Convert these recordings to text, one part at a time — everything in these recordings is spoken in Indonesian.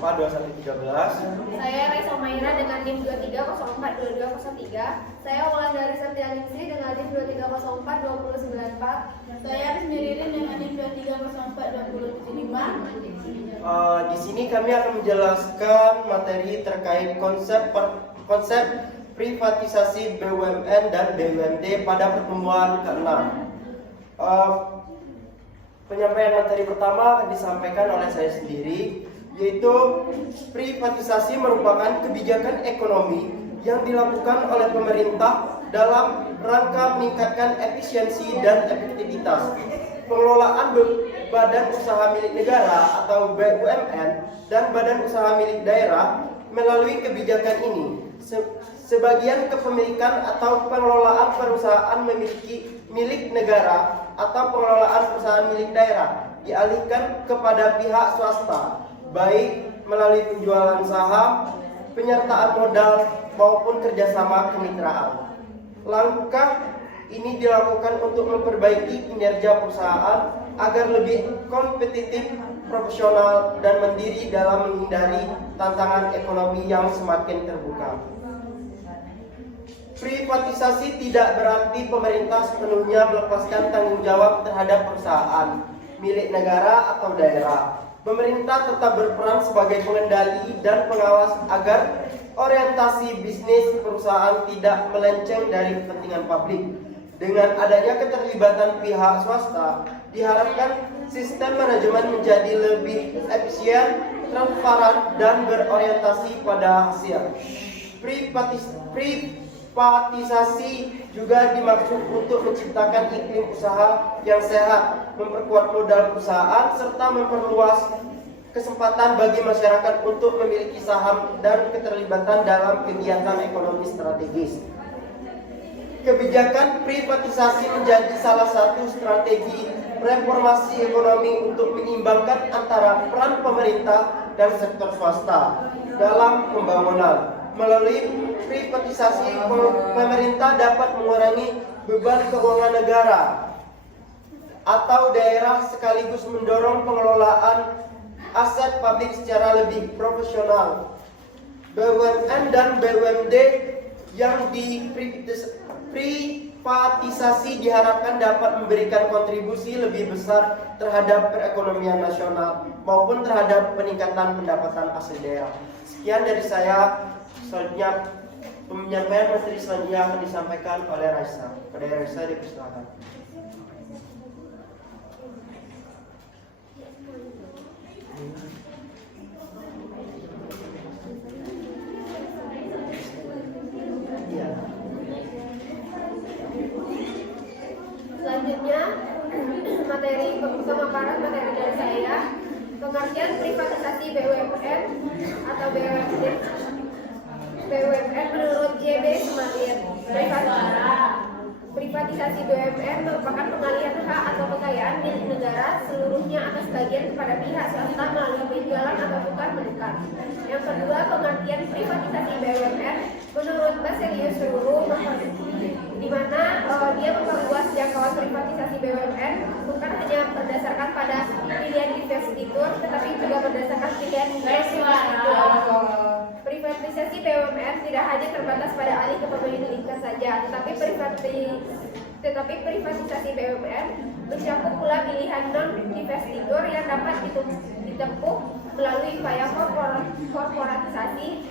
2113. Saya Raisa Maira dengan NIM 23042203. Saya Wulan dari Setianingsih dengan NIM 23042094. Saya Rismi Ririn dengan NIM 23042075. Di sini kami akan menjelaskan materi terkait konsep privatisasi BUMN dan BUMD pada pertemuan ke-6. Penyampaian materi pertama akan disampaikan oleh saya sendiri, yaitu privatisasi merupakan kebijakan ekonomi yang dilakukan oleh pemerintah dalam rangka meningkatkan efisiensi dan efektivitas pengelolaan badan usaha milik negara atau BUMN dan badan usaha milik daerah. Melalui kebijakan ini, sebagian kepemilikan atau pengelolaan perusahaan milik negara atau pengelolaan perusahaan milik daerah dialihkan kepada pihak swasta, baik melalui penjualan saham, penyertaan modal, maupun kerjasama kemitraan. Langkah ini dilakukan untuk memperbaiki kinerja perusahaan agar lebih kompetitif, profesional, dan mandiri dalam menghindari tantangan ekonomi yang semakin terbuka. Privatisasi tidak berarti pemerintah sepenuhnya melepaskan tanggung jawab terhadap perusahaan milik negara atau daerah. Pemerintah tetap berperan sebagai pengendali dan pengawas agar orientasi bisnis perusahaan tidak melenceng dari kepentingan publik. Dengan adanya keterlibatan pihak swasta, diharapkan sistem manajemen menjadi lebih efisien, transparan, dan berorientasi pada hasil. Privatisasi juga dimaksud untuk menciptakan iklim usaha yang sehat, memperkuat modal perusahaan, serta memperluas kesempatan bagi masyarakat untuk memiliki saham dan keterlibatan dalam kegiatan ekonomi strategis. Kebijakan privatisasi menjadi salah satu strategi reformasi ekonomi untuk menyeimbangkan antara peran pemerintah dan sektor swasta dalam pembangunan. Melalui privatisasi, pemerintah dapat mengurangi beban keuangan negara atau daerah sekaligus mendorong pengelolaan aset publik secara lebih profesional. BUMN dan BUMD yang privatisasi diharapkan dapat memberikan kontribusi lebih besar terhadap perekonomian nasional maupun terhadap peningkatan pendapatan asli daerah. Sekian dari saya. Selanjutnya, penyampaian materi selanjutnya akan disampaikan oleh Raisa. Pada Raisa dipersilakan. Selanjutnya, pemaparan materi dari saya, pengertian privatisasi BUMN atau BUMN menurut JB Sumarlin. Privatisasi BUMN merupakan pengalihan hak atau kekayaan milik negara seluruhnya atas bagian kepada pihak swasta melalui penjualan atau tukar menukar. Yang kedua, pengertian privatisasi BUMN menurut Baselius Ruru, di mana dia memperluas jangkauan privatisasi BUMN bukan hanya berdasarkan pada pilihan investitur, tetapi juga berdasarkan pilihan investitur. Privatisasi BUMN tidak hanya terbatas pada alih kepemilikan saja, tetapi privatisasi BUMN mencakup pula pilihan non-investitur yang dapat ditempuh melalui upaya korporatisasi,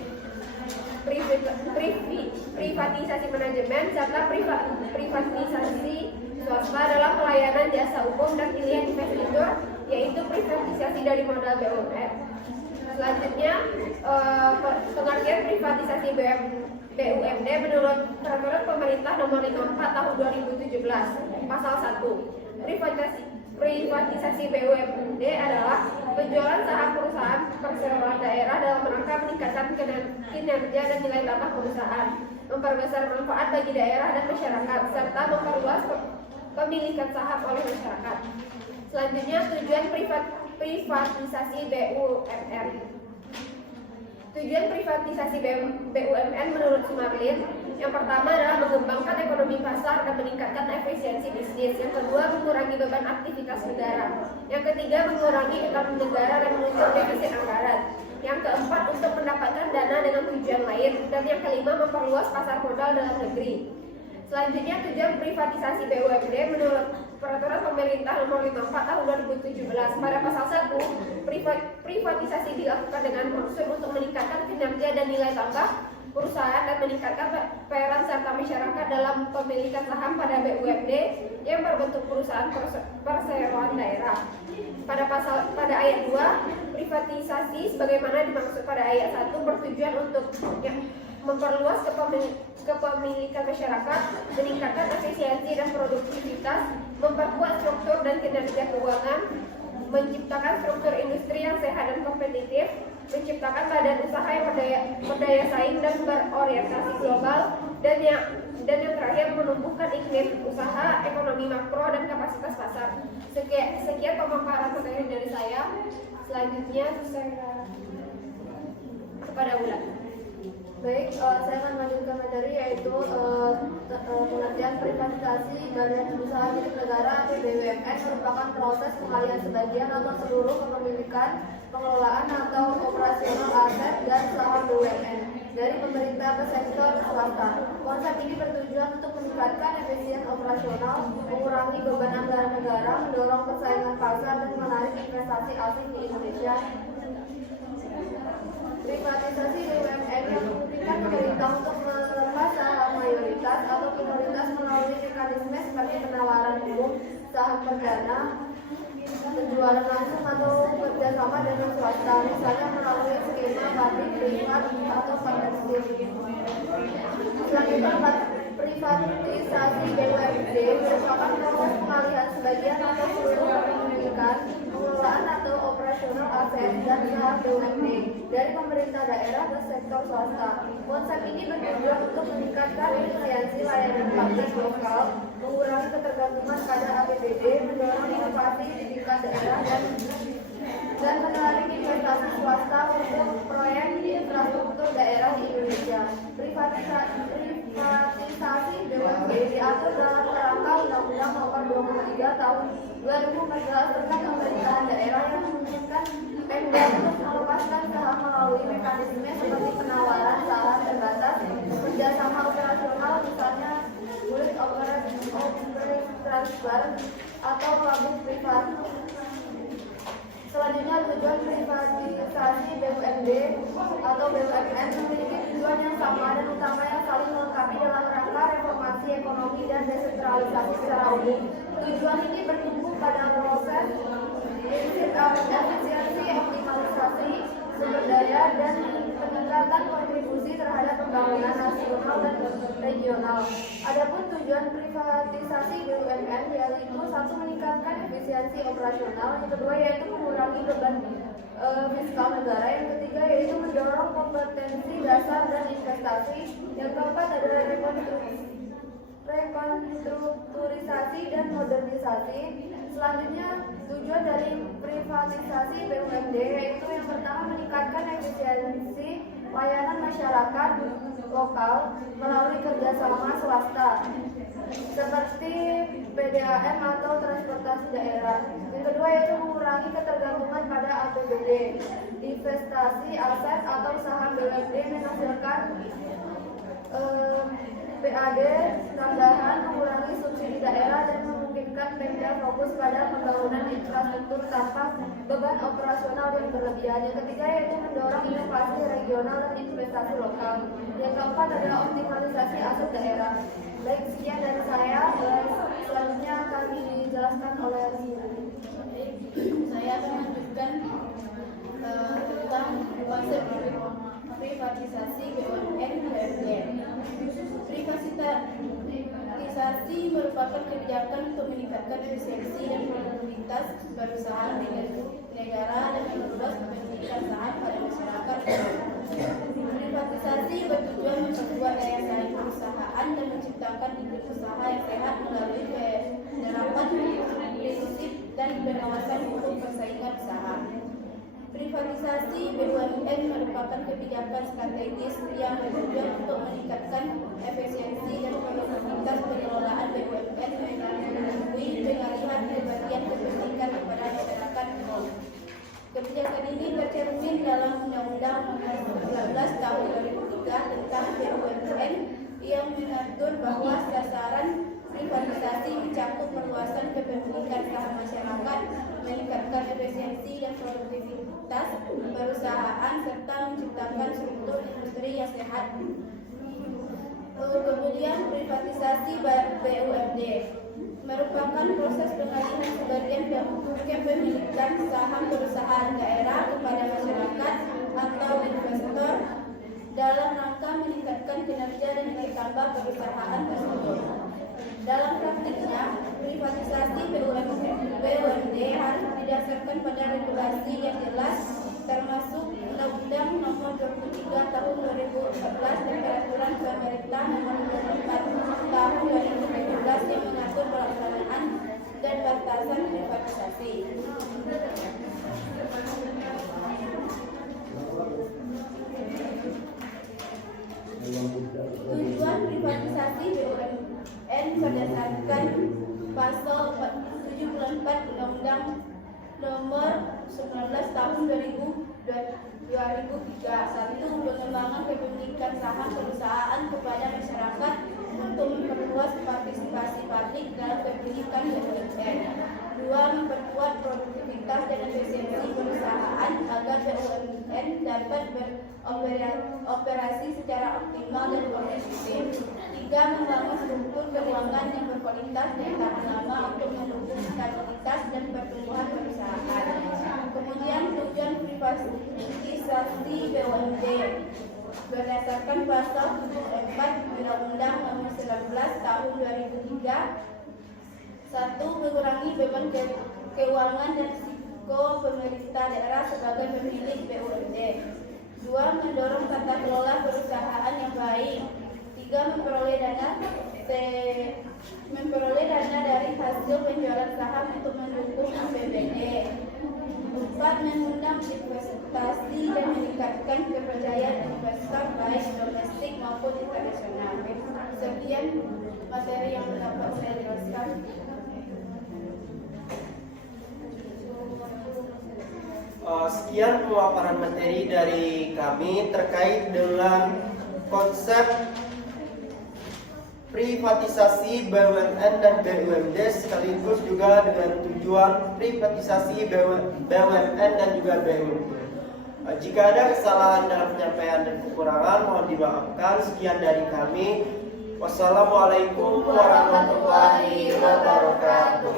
privatisasi manajemen, serta privatisasi swasta dalam pelayanan jasa umum dan pilihan investitur, yaitu privatisasi dari modal BUMN. Selanjutnya, pengertian privatisasi BUMD menurut Peraturan Pemerintah Nomor 54 Tahun 2017, Pasal 1. Privatisasi BUMD adalah penjualan saham perusahaan perseroan daerah dalam rangka meningkatkan kinerja dan nilai tambah perusahaan, memperbesar manfaat bagi daerah dan masyarakat, serta memperluas pemilikan saham oleh masyarakat. Selanjutnya, tujuan privatisasi BUMN. Tujuan privatisasi BUMN menurut Sumarlin, yang pertama adalah mengembangkan ekonomi pasar dan meningkatkan efisiensi bisnis. Yang kedua, mengurangi beban aktivitas negara. Yang ketiga, mengurangi utang negara dan mengurangi defisit anggaran. Yang keempat, untuk mendapatkan dana dengan tujuan lain. Dan yang kelima, memperluas pasar modal dalam negeri. Selanjutnya, tujuan privatisasi BUMD menurut Peraturan Pemerintah Nomor 54 Tahun 2017. Pada pasal 1, privatisasi dilakukan dengan maksud untuk meningkatkan kinerja dan nilai tambah perusahaan dan meningkatkan peran serta masyarakat dalam pemilikan saham pada BUMD yang berbentuk perusahaan perseroan daerah. Pada ayat 2, privatisasi sebagaimana dimaksud pada ayat 1 bertujuan untuk memperluas kepemilikan masyarakat, meningkatkan efisiensi dan produktivitas, memperkuat struktur dan kinerja keuangan, menciptakan struktur industri yang sehat dan kompetitif, menciptakan badan usaha yang berdaya saing dan berorientasi global, dan yang terakhir menumbuhkan iklim usaha, ekonomi makro, dan kapasitas pasar. Sekian pemaparan materi dari saya. Selanjutnya saya kepada Wulan. Baik, saya akan melanjutkan materi yaitu pengertian privatisasi badan usaha milik negara atau BUMN merupakan proses pengalihan sebagian atau seluruh kepemilikan, pengelolaan atau operasional aset dan saham BUMN dari pemerintah ke sektor swasta. Konsep ini bertujuan untuk meningkatkan efisien operasional, mengurangi beban anggaran negara, mendorong persaingan pasar dan menarik investasi asing di Indonesia. Privatisasi BUMN yang memungkinkan pemerintah untuk melepas saham mayoritas atau minoritas melalui mekanisme seperti penawaran umum, saham perdana, penjualan langsung atau kerjasama dengan swasta, misalnya melalui skema public privat atau partnership. Selanjutnya, privatisasi BUMD merupakan proses pengalihan sebagian atau seluruh kepemilikan, pengelolaan atau operasional aset dan saham BUMD dari pemerintah daerah ke sektor swasta. Konsep ini bertujuan untuk meningkatkan efisiensi layanan publik lokal, mengurangi ketergantungan pada APBD, mendorong inovasi di tingkat daerah dan menarik investasi swasta untuk proyek infrastruktur daerah di Indonesia. Privatisasi BUMD diatur dalam kerangka Undang-Undang Nomor 23 Tahun 2014 tentang pemerintahan daerah yang memungkinkan Pemda untuk melepaskan saham melalui mekanisme seperti penawaran saham terbatas, kerjasama operasional misalnya unit operasi transfer atau public privat. Selanjutnya, tujuan privatisasi BUMD atau BUMN memiliki tujuan yang sama dan utama yang saling melengkapi dalam rangka reformasi ekonomi dan desentralisasi secara umum. Tujuan ini bertumbuh pada proses efisiensi, optimalisasi sumber daya, dan peningkatan kontribusi terhadap pembangunan nasional dan regional. Adapun tujuan privatisasi BUMN yaitu satu, meningkatkan efisiensi operasional, yang kedua yaitu mengurangi beban fiskal negara, yang ketiga yaitu mendorong kompetensi dasar dan investasi, yang keempat adalah restrukturisasi dan modernisasi. Selanjutnya, tujuan dari privatisasi BUMD yaitu yang pertama, meningkatkan efisiensi layanan masyarakat lokal melalui kerjasama swasta seperti PDAM atau transportasi daerah. Yang kedua yaitu mengurangi ketergantungan pada APBD. Investasi aset atau saham BUMD menghasilkan PAD tambahan, mengurangi subsidi daerah dan memungkinkan Pemda fokus pada pembangunan infrastruktur tanpa beban operasional yang berlebihan. Yang ketiga yaitu mendorong inovasi regional dan investasi lokal. Yang keempat adalah optimalisasi aset daerah. Baik, sekian dari saya. Selanjutnya akan dijelaskan oleh Saya akan melanjutkan tentang konsep privatisasi BUMN dan BUMN. Privatisasi merupakan kebijakan untuk meningkatkan efisiensi dan produktivitas perusahaan negara dan memperluas kepemilikan saham pada masyarakat. Privatisasi bertujuan memperkuat daya saing perusahaan dan menciptakan iklim usaha yang sehat melalui penerapan prinsip dan pengawasan hukum persaingan usaha. Privatisasi BUMN merupakan kebijakan strategis yang bertujuan untuk meningkatkan efisiensi dan produktivitas pengelolaan BUMN melalui pengalihan kebagian kepemilikan kepada masyarakat. Kebijakan ini tercermin dalam Undang-Undang mengatur bahwa sasaran privatisasi mencakup perluasan kepemilikan saham masyarakat, meningkatkan efisiensi dan produktivitas perusahaan, serta menciptakan struktur industri yang sehat. Kemudian privatisasi BUMD merupakan proses pengalihan sebagian kepemilikan saham perusahaan daerah kepada masyarakat atau investor dalam rangka meningkatkan kinerja dan nilai tambah perusahaan tersebut. Dalam praktiknya, privatisasi BUMD harus didasarkan pada regulasi yang jelas, termasuk Undang-Undang Nomor 23 Tahun 2014 dan Peraturan Pemerintah Nomor 24 Tahun 2017 yang mengatur pelaksanaan dan batasan privatisasi. Tujuan privatisasi BUMN berdasarkan pasal 74 Undang-Undang Nomor 19 Tahun 2003. Satu, pengembangan kepemilikan saham perusahaan kepada masyarakat untuk memperluas partisipasi publik dalam kepemilikan BUMN. Dua, memperkuat produktivitas dan efisiensi perusahaan agar BUMN dapat beroperasi secara optimal dan kompetitif. Tiga, membangun struktur keuangan yang berkualitas dan tahan lama untuk mendukung stabilitas dan pertumbuhan perusahaan. Kemudian tujuan privatisasi BUMD berdasarkan pasal 74 Undang-Undang Nomor 19 Tahun 2003. Satu, mengurangi beban keuangan dan risiko pemerintah daerah sebagai pemilik BUMD. Dua, mendorong tata kelola perusahaan yang baik. Tiga, memperoleh dana dari hasil penjualan saham untuk mendukung APBD. Empat, mengundang investasi dan meningkatkan kepercayaan investor baik domestik maupun internasional. Sekian materi yang dapat saya jelaskan. Sekian pemaparan materi dari kami terkait dengan konsep privatisasi BUMN dan BUMD sekaligus juga dengan tujuan privatisasi BUMN dan juga BUMD. Jika ada kesalahan dalam penyampaian dan kekurangan mohon dimaafkan. Sekian dari kami. Wassalamualaikum warahmatullahi wabarakatuh.